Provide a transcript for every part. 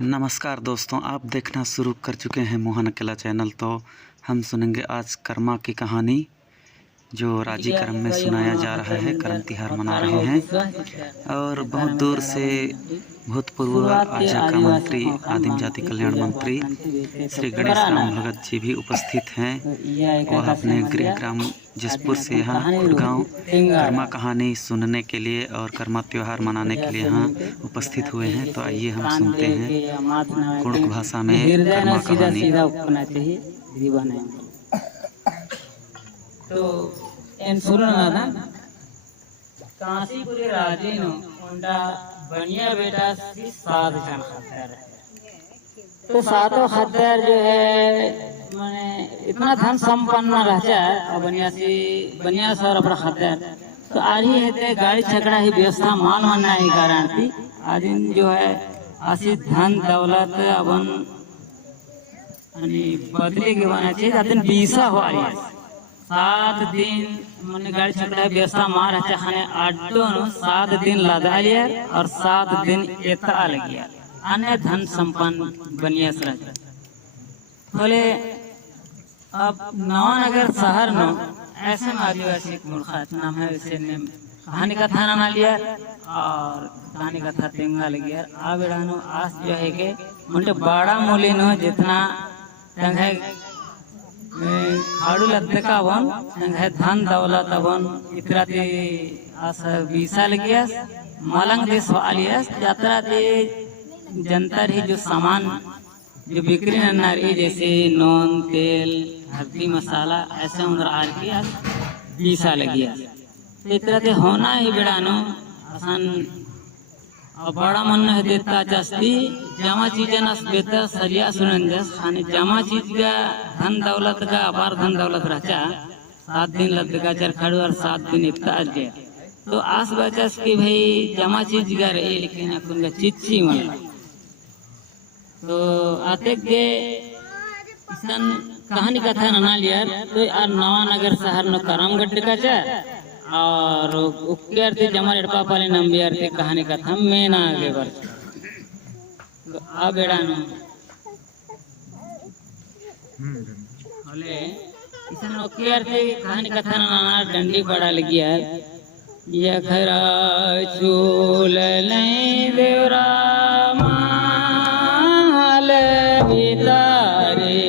नमस्कार दोस्तों, आप देखना शुरू कर चुके हैं मोहन अकेला चैनल। तो हम सुनेंगे आज कर्मा की कहानी, जो राजी कर्म में सुनाया जा रहा है। कर्म तिहार मना रहे हैं और बहुत दूर से भूतपूर्व आजा का मंत्री, आदिम जाति कल्याण मंत्री श्री गणेश राम भगत जी भी उपस्थित हैं। वह अपने गृह ग्राम जसपुर से यहाँ खुड़गांव कर्मा कहानी सुनने के लिए और कर्मा त्यौहार मनाने के लिए यहाँ उपस्थित हुए हैं। तो आइए हम सुनते हैं कुड़क भाषा में कर्मा कहानी। तो एन सुरना काशीपुरी राजे नो उंडा बढ़िया बेटा सी 7 जन खद्दार है। तो 7 खद्दार जो है माने इतना धन संपन्न रहता है बनिया सर अपना खद्दार। तो आज ही है गाड़ी छकड़ा ही व्यवस्था माल मानना ही गारंटी आज जो है आशी धन दौलत अपन बदली के बना चाहिए अतन बीसा हो रही है। 7 दिन मैंने गाड़ी छकड़ा व्यवस्था मार है खाने 7 दिन लदा लिया और 7 दिन एता लगिया अन्य धन संपन्न बनिया सर बोले। अब नवानगर शहर नो ऐसे में आदिवासी मूर्खात नाम है इसे कहानी का थाना ना लिया और कहानी का था तेंगा लगिया। आवेड़ानो आस जो है के मुंडे बड़ा मूल्य नो जितना है खाड़ू लद्दे का वन है धन दौलत वन इतना ते आस बीसा लगिया मलंग देश वालिया यात्रा ते जनता ही जो सामान जो बिक्री नारी जैसे नॉन तेल हल्दी मसाला ऐसे उधर आर के बीसा लगिया। इतना ते होना ही बेड़ानो आसान बड़ा मन है देता जस्ती जमा चीज न बेहतर सरिया सुनंजस खाने जमा चीज का धन दौलत का अपार धन दौलत रहता 7 दिन लद का चरखड़ और 7 दिन इतना दे। तो आस बचस की भाई जमा चीज का रही लेकिन अपन का चिच्ची मन। तो आते के सन कहानी कथा ना लिया तो यार नवानगर शहर नो करमगढ़ का चार और उक्कर थे जमा लड़पा पाले नंबियर थे कहानी कथा में ना आगे बढ़। तो आ बेड़ा नो बोले इसन उक्कर थे कहानी कथा ना डंडी पड़ा लगी है। ये खरा चूल नहीं देवरा माल बितारे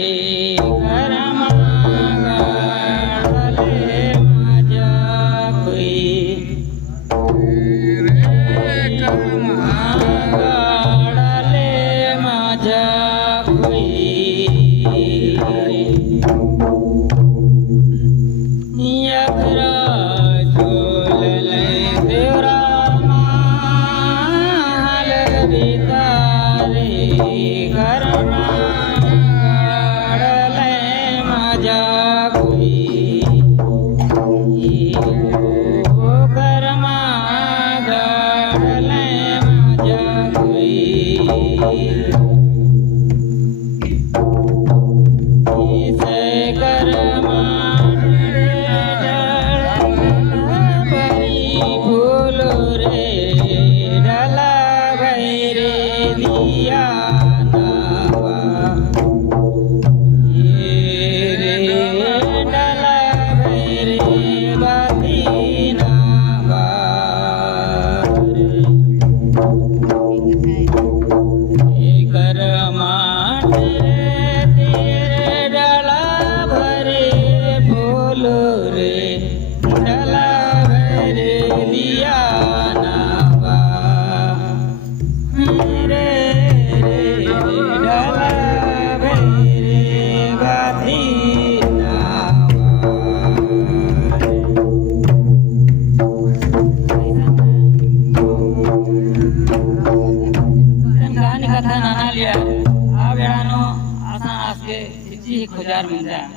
खुजार मिल जाए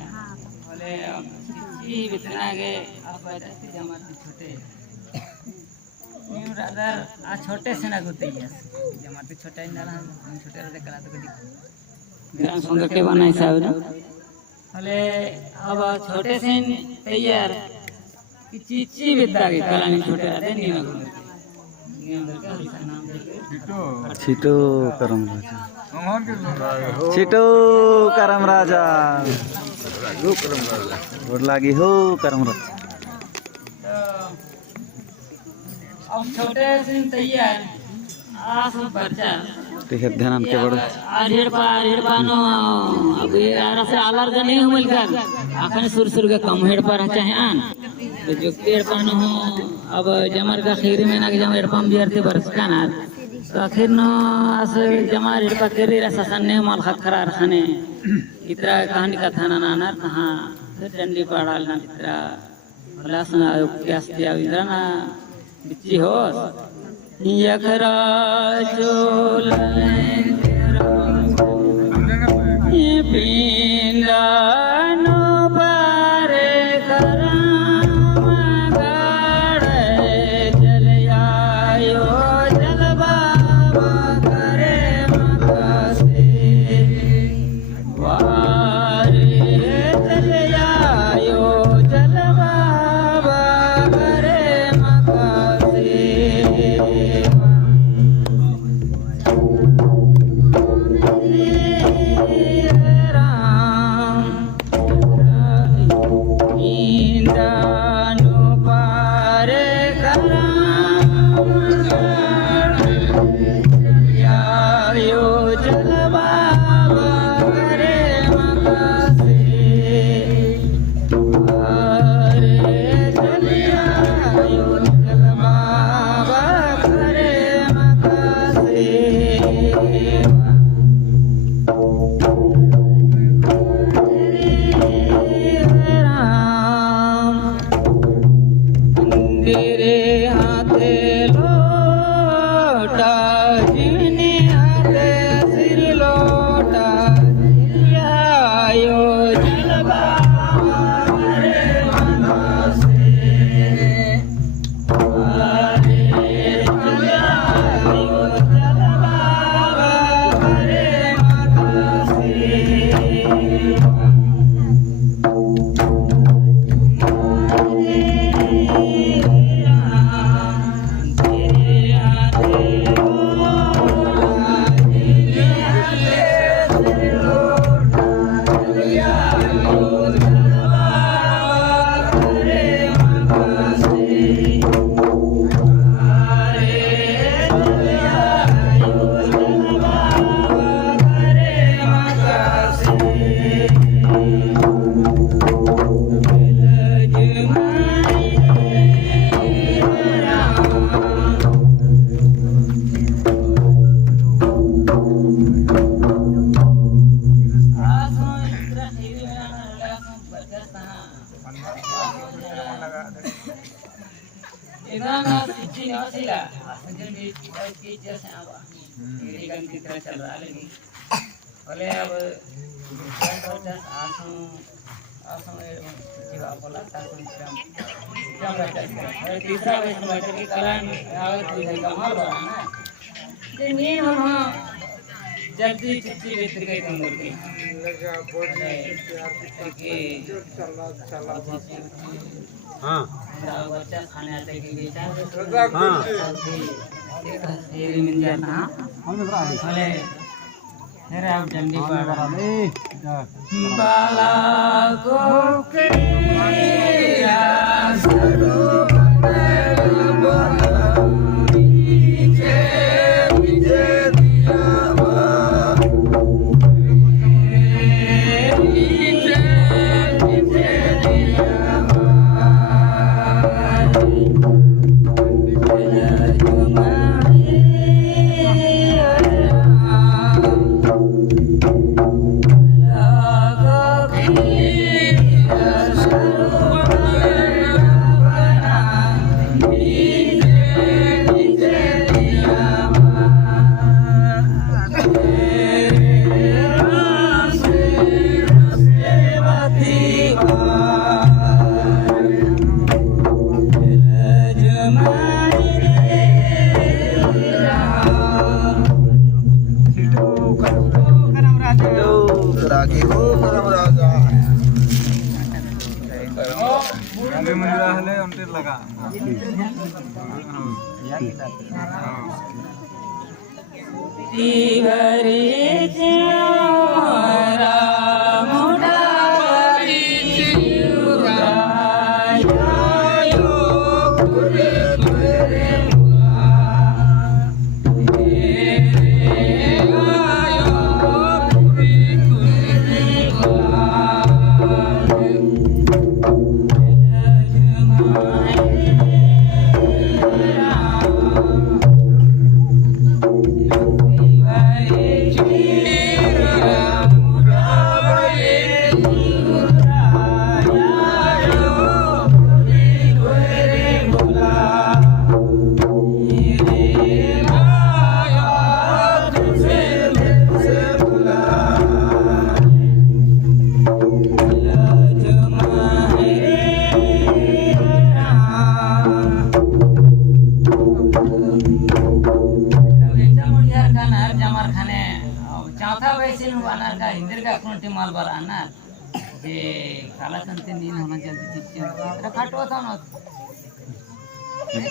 बोले बितना के आप जमाते छोटे ब्रदर आ छोटे से ना गुते जमाते छोटे हम छोटे रहते कला तो कभी ग्राम सुंदर के बनाई साहब बोले अब छोटे से तैयार कि चीची बिता के कला नहीं छोटे रहते नहीं ना छिटो करम राजा, छिटो करम राजा, और लागी हो करम राजा। अब छोटे से तैयार आस बच्चा ठीक है, ध्यान के बड़ो आरेड़ पानो अभी आरा से आलर का नहीं हमल कर आखने सुर का कम हेड पर चाहे आन तो जो पेड़ पानो हो अब जमर का खीर में ना कि जमर हेड पम बियरते बरस का ना तो आखिर न आस जमर हेड पर केरी रसा सन्ने माल खरा रखने इतना कहानी का थाना ना ना कहाँ फिर डंडी पड़ाल ना इतना खलास ना क्या स्थिया इधर ना बिच्ची हो यखरा चोलेंद्रा ये पिंडानो पारे करम गाड़े जलयायो जल बाबा करे मकासे वारे जलयायो जल बाबा करे मकासे जल्दी चिट्ठी लेते गए कमर के हाँ बच्चा खाने आते कि बेचा हाँ ये मिल जाता भले मेरे आप डंडी पर बाला को के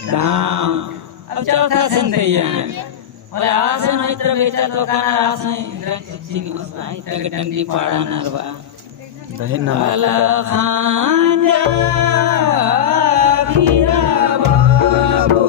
अब चौथा सन तैयार बोले आसन इत्र बेचा तो काना आसन इत्र चिंग इत्र के डंडी पाड़ा नरवा दहिन अला खांजा खीरा बाबू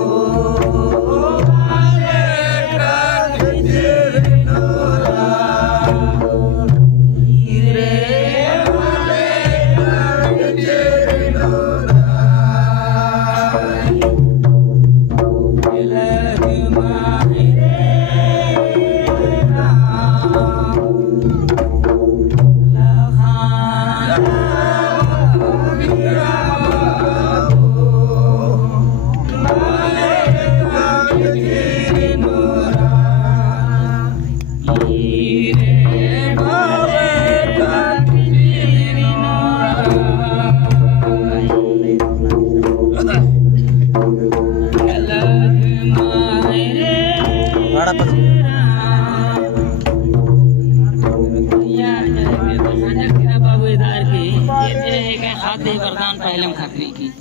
वरदान पहले खतरी की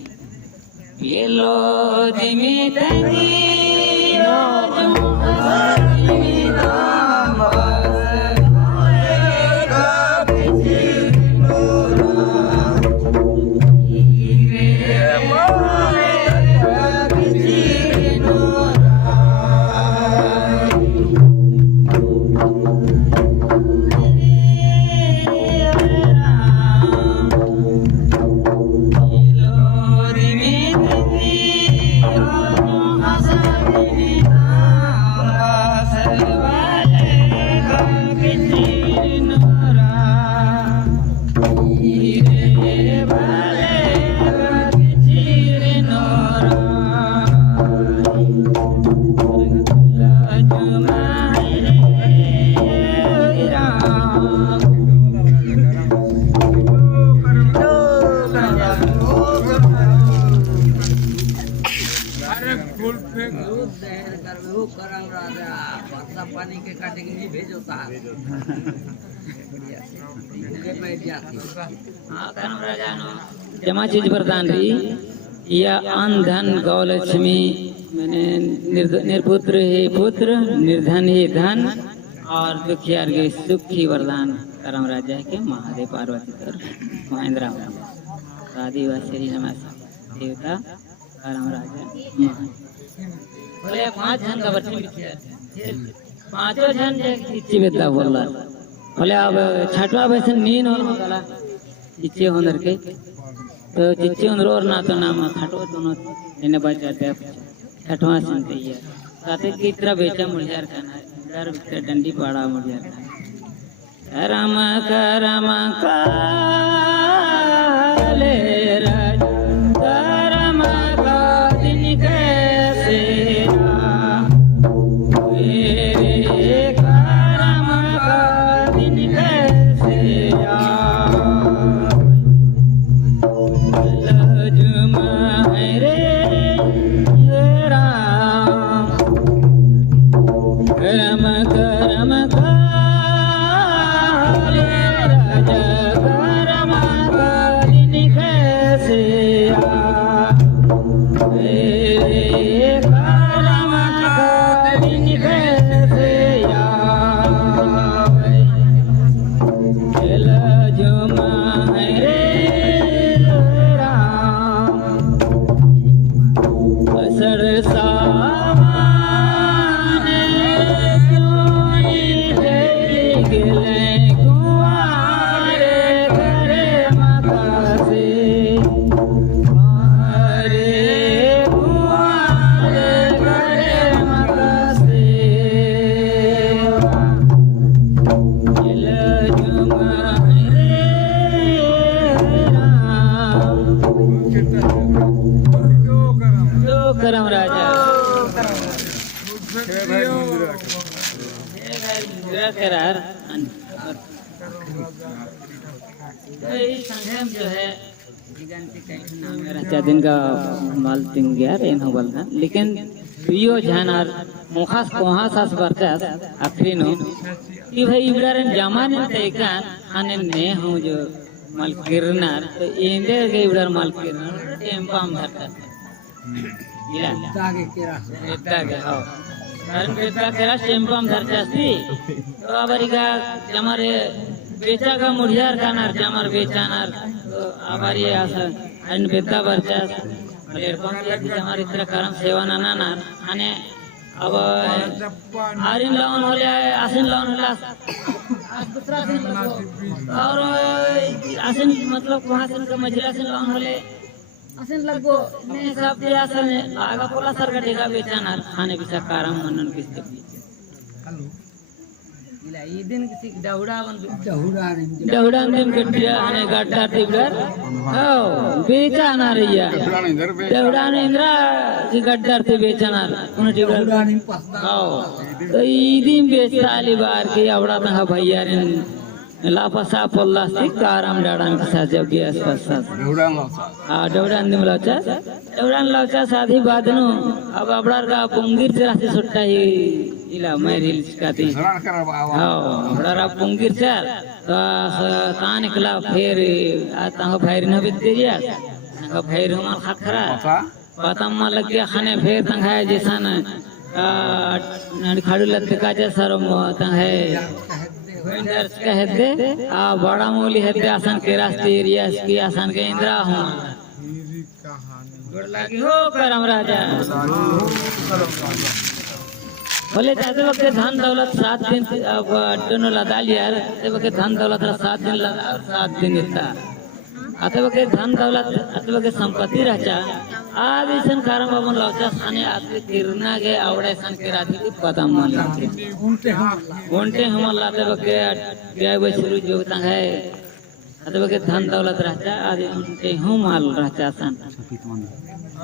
ये लो दिमी तंगी पानी के कैटेगरी भेजो जमा चीज वरदान रही या अन धन गौलक्ष्मी मैंने निर्पुत्र ही पुत्र निर्धन ही धन और दुखियार के सुखी वरदान करम राजा के महादेव पार्वती कर महेंद्र आदिवासी नमः देवता करम राजा बोले 5 जन का बच्चे पांचों जन इच्छी विद्या बोल रहा बोले अब छठवा वैसे नीन और गला इच्छे होनर के तो चिच्चे होनर और ना तो नाम छठवा दोनों इन्हें बचाते छठवा सन तैयार साथे की तरह बेचा मुड़ियार खाना डर बिस्तर डंडी पाड़ा मुड़ियार खाना करम काले राज करम का दिन कैसे फिर करार संगम जो है रहता दिन का माल तिंग गया रेन हो बलना लेकिन पियो जानर मुखास कोहा सास बरचास आखिरी नो कि भाई इब्रारन जमाने तेकान आने ने हो जो माल किरनार तो इंदे के इब्रार माल किरनार टेम्पाम धरता या तागे हो कारण बेटा केरा टेम्पाम धरता सी तो आबारिका जमारे बेचा का मुढ़ियार कानार जमार बेचानार तो आबारी आसा अन बेटा बरचास हमारे इतना कर्म सेवा नानार आने अब आरिन लावन होले आसिन लावन होला और आसिन मतलब कहाँ से का मजरा से लावन होले आसिन लगो ने हिसाब से आसन आगा पोला सर का टेका बेचानार खाने पिसा कर्म मनन किसके ये दिन किसी दौड़ा दिन कटिया आने गाटा तिबड़र हो बेचाना रहिया दौड़ा ने इंद्रा जी गड्डर से बेचाना उन तिबड़र हो तो ईदी बेचता आली बार के आवड़ा तंगा भैया रे लापसा पोल्लास्टिक कारम डाडान के साथ जब गया आसपास दौड़ान दिन लाचा साधी बादनो अब अबड़ार का पुंगीर से रास्ते सुट्टा ही इला मैरिल काती हां बड़ा पुंगीर चार कान निकला फिर आता हो भैर न बितेरिया का भैर हम खखरा पतम लग गया खाने फिर तंग है जैसा न खाड़ू लत्ते का जैसा है विंडर्स का हेदे आ बड़ा मूली हेदे आसान के रास्ते एरिया की आसान के इंद्रा हूं गोड़ लागी हो करम राजा बोले जाते वक्त धन दौलत 7 दिन अब दोनों लदा लिया ते वक्त धन दौलत 7 दिन लदा और 7 दिन इतना आते वक्त धन दौलत आते वक्त संपत्ति रहचा आज इसन कारम अपन लौचा खाने आते किरना के आवड़े सन के राती की पता मन घंटे हम लाते वक्त गए बसरू जो ता है आते वक्त धन दौलत रहचा आज उनके हम माल रहचा सन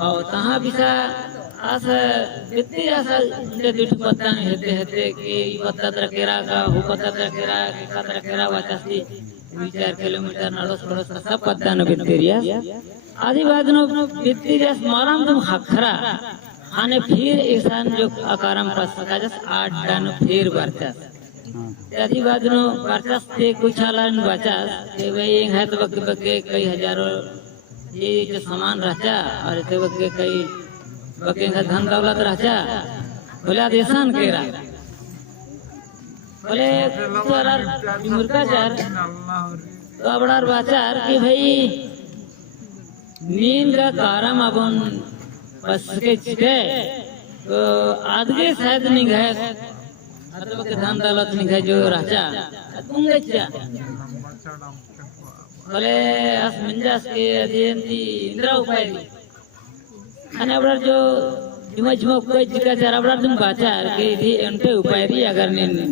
और तहां बिसा आस इतनी आसा ले दुट पत्ता नहीं हेते कि पत्ता तरकेरा का हो पत्ता तरकेरा के का तरकेरा वाचासी 4 किलोमीटर नड़ोस पड़ोस का सब पत्ता न बितेरिया आदि बाद नो बितेरिया माराम तुम खखरा आने फिर इंसान जो आकारम पस का जस 8 डन फिर बरचास आदि बाद नो बरचास से कुछ हालन बचास के भाई है तो बके कई हजारों ये जो सामान रहता और ते बके कई बके का धन दौलत रहता बोला देसान केरा बोले तोरा मुर्गा चार तो अबड़ार बाचार कि भाई नींद का कारम अपन बस के छिके तो आदगे शायद नहीं गए अतः के धन दौलत नहीं गए जो रहता तुम गया बोले अस मंजास के अधीनती इंद्रा उपाय खाने अबड़ार जो जुमा कोई जिका चार अबड़ार तुम बाचार के थी उनपे उपाय री अगर नहीं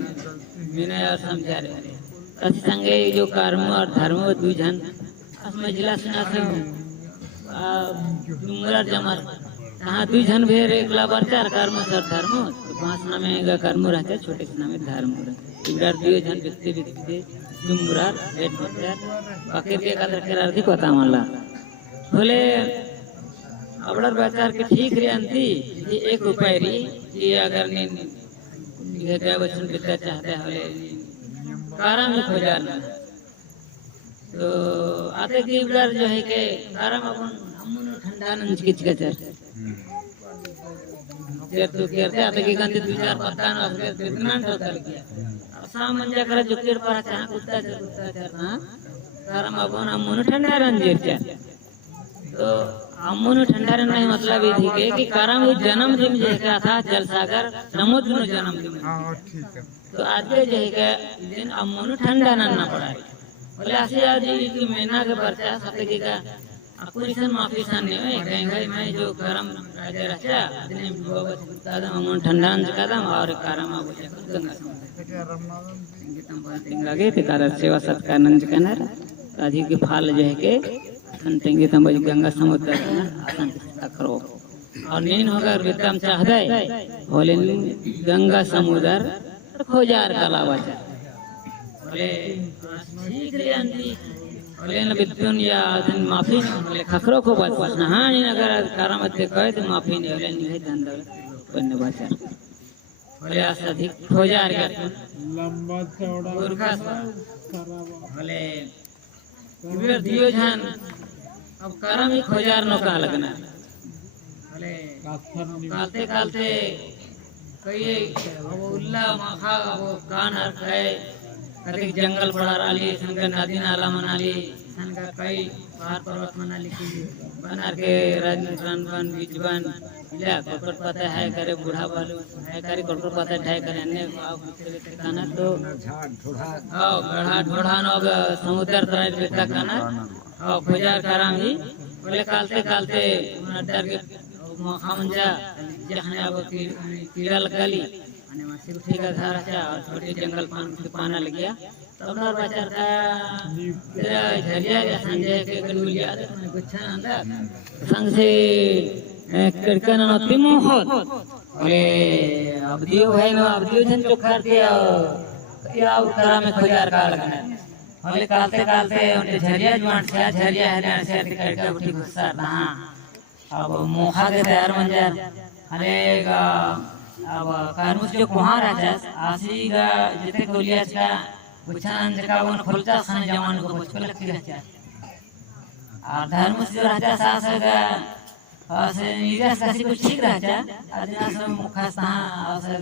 बिना और समझा रहे अस संगे जो कर्म और धर्म दु जन अस मजला सुना से डुंगरार जमर कहाँ 2 जन भेर एक लाबार 4 कर्म सर धर्म तो 5 नामे का कर्म रहता छोटे से नामे धर्म रहता इधर 2 जन व्यक्ति डुंगरार भेट बचार बाकी के कदर करार थी पता माला बोले अबड़र बाजार के ठीक रे अंती ये एक उपाय री ये अगर नहीं ये क्या वचन बिता चाहते हले कारम में खोजाना तो आते की इधर जो है के कारम अपन हमन ठंडा नंच किच गचर देर तो करते आते की गंदे 2-4 पत्ता न असर कितना टोटल किया सामान जा कर जो केर पर चाह कुत्ता हां कारम अपन हमन ठंडा रंजीर चा तो अम्मू ठंडा नहीं मतलब ये थी कि कारम जन्म दिन जो था जलसागर समुद्र में जन्म दिन तो आज के जो है दिन अम्मू ठंडा ना पड़ा बोले ऐसे आज की महीना के पर्चा सत्य की का अकुरिसन माफी सन नहीं है कहेंगे मैं जो कारम राजा रचा दिन दादा अम्मू ठंडा न का और कारम अब गंगा संगीतम लगे थे कार सेवा सत्कार नंज कनर आज की फाल जो है के संतेंगे तम गंगा समुद्र आसन करो और नीन होकर विक्रम चाहते बोले गंगा समुद्र खोजार काला बचा बोले ठीक रे आंटी बोले न बिल्कुल या दिन माफी बोले खखरो को बस नहानी अगर करामत कहे तो माफी नहीं बोले नहीं धंधा बनने बचा बोले अधिक खोजार का लंबा चौड़ा बोले इधर दियो जान अब करम ही खोजार नो का लगना बोले कालते कालते कई उल्ला माखा वो कान हर खाए कभी जंगल पड़ा राली संग नदी नाला मनाली संग कई पहाड़ पर्वत मनाली की बना के राजनीतिन बन बीच बन इला कोकर पता है करे बूढ़ा वालों है करे कोकर पता है करे अन्य खाना तो हाँ गढ़ा ढोढ़ा नोग समुद्र तरह बेटा खाना हाँ खोजार कराम ही बोले कालते कालते डर के मखामंजा जहाँ अब कीड़ा लगाली અને માસી ઉઠી ગયા ઘર હતા और छोटे जंगल पान के पाना लग गया तब ना बचार का झरिया के संजय के गलुलिया गुच्छा अंदर संग से कड़कन नती मोहत अरे अब दियो भाई ना अब दियो जन चोखार के या करा में खोजार का लगना अरे कालते कालते उनके झरिया जवान से झरिया हरियाणा से कड़का उठी गुस्सा ना अब मोखा के तैयार बन जा अरे अब कारमुस जो कुहां रहता आसी का जितने कोलियास का गुच्छान जका वन खोलता सन जवान को बचपन लगती रहता और धर्मस जो रहता सास का ऐसे निराश कैसी कुछ ठीक रहता अजना सब मुखा सहा ऐसे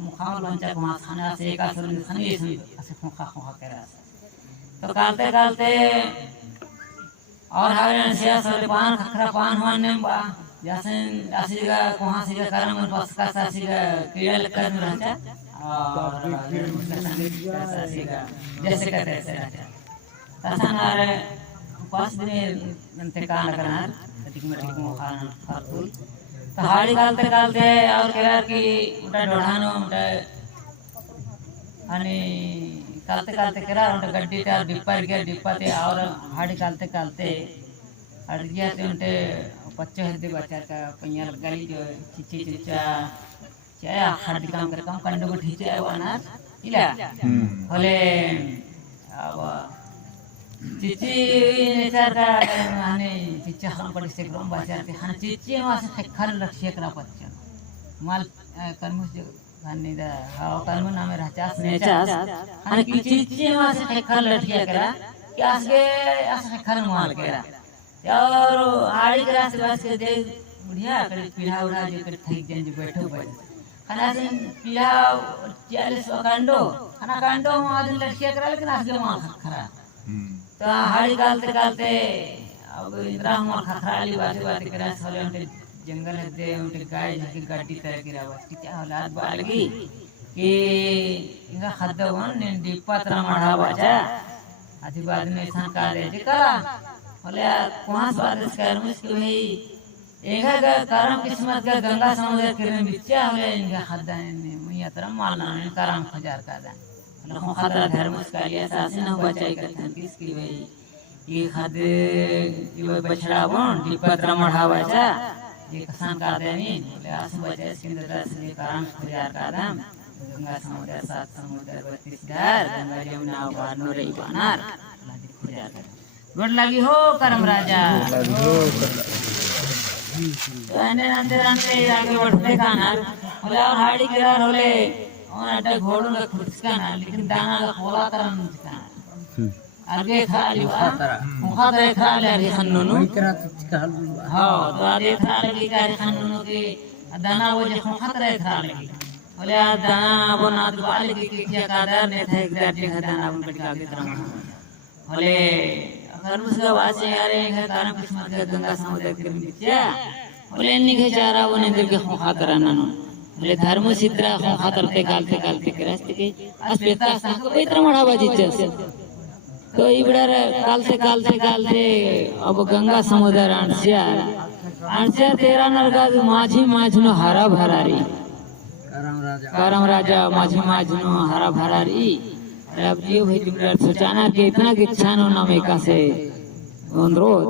मुखावल बंचा कुहां खाना से एक असर खाने ऐसे मुखा मुखा कर रहा तो कालते कालते और हरियाणा से असर पान खखरा पान होने बा जैसे आसिगा कहाँ से करम और बस का आसिगा कीड़ा लगा रहता और आसिगा जैसे कहते हैं रहता तसान आर पास दिन अंते कान करना ठीक में ठीक मुखान फालतू तो हाड़ी कालते कालते और क्या कि उनका डोढ़ानो उनका अने कालते कालते करा उनका गड्डी का डिप्पा ते और हाड़ी कालते कालते अड़गिया ते उनके बच्चे हल्दी बच्चा का पहिया गली जो चिची चिचा चाया हड्डी काम कर काम कंडो को ठीचे है वाना इला बोले अब चिची नेचर का माने चिचा हम पड़ी से ग्राम बच्चा थे हाँ चिची वहाँ से खर लक्ष्य करा बच्चा माल कर्मुस जो खाने दा हाँ कर्मु नामे रहचास नेचास हाँ चिची वहाँ से खर लक्ष्य करा क्या आसे खर माल करा और आड़ी के रास्ते वास्ते दे बढ़िया करे पीढ़ा उड़ा जो कर थक जाए जो बैठो बैठ खाना से पीढ़ा 40 कांडो खाना कांडो आदमी लड़कियां करा लेकिन आगे मार खरा तो हाड़ी कालते कालते अब इंद्रा मार खरा वाली बात करा साले उनके जंगल दे उनके गाय की गाड़ी तरह की रावत की क्या औलाद बालगी कि इनका खद्दवन ने दीपत्र मढ़ा बचा आदि बाद में इंसान का दे करा बोले कहाँ स्वादिष्ट कर्मस के भाई एका का कारण किस्मत का गंगा समुद्र किरण बिच्चा बोले इनका खद्दा ने मुझे तरह मालना ने कारण खोजार का दा लोगों खतरा धर्मस का लिया सासी ना बचाई करते हैं किसकी भाई ये खद ये बछड़ा बन दीपत्र मढ़ा बचा ये किसान का दे नहीं बोले आस बचाए सिंधुरा से कारण खोजार का दा गंगा समुद्र 7 समुद्र 32 घर गंगा यमुना और नूरे बानर खोजार का गुड लगी हो करम राजा आने आते आगे बढ़ते खाना बोले और हाड़ी गिरा रोले और अड्डा घोड़ों का खुशका ना लेकिन दाना का खोला तरह नुस्का आगे खा लिया मुखा तो खा ले आगे खन्नों हाँ तो आगे खा लगी आगे खन्नों के दाना वो जो मुखा तरह खा लगी बोले यार दाना वो ना तो बाले की क्या कादर ने थे एग्जैक्टली दाना वो कट आगे तरह बोले अगर उसका वासे यार है कारण किस्मत का गंगा समुद्र के बीच बोले निके चारा वो ने दिल के खातर ना बोले धर्म सिद्रा खातर ते कालते कालते के रास्ते के अस्पेता साको इतना मड़ा बाजीचे तो इबड़र कालते कालते कालते अब गंगा समुद्र आंसिया तेरा नरका माझी माझनो हरा भरारी करम राजा माझी माझनो हरा भरारी अब जियो भाई तुमरा सोचाना कि इतना कि छानो नाम एका से अनुरोध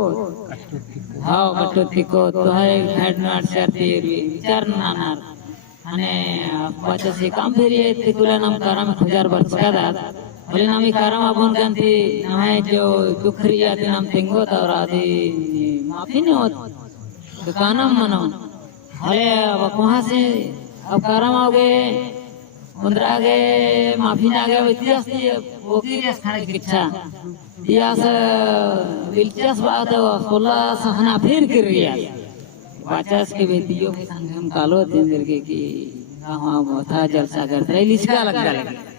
हाँ कटोती को तो है हेड नाट शर्ती विचार नानार અને baca si kampir ye tikula nam karam khujar bercakap boleh nami karam abon ganti namanya jo dukri ya nam tinggo taurati maafi नहीं होत तो कानम मनो अरे अब वहाँ से अब काराम आ गए मुंद्रा गए माफी ना गए इतिहास वो की खाने की इच्छा इतिहास दिलचस्प बात है 16 सहना फिर कर रही है बाचास के बेटियों के संग हम कालो दिन करके कि हाँ था जलसा करते रही लिखा लग जाएगा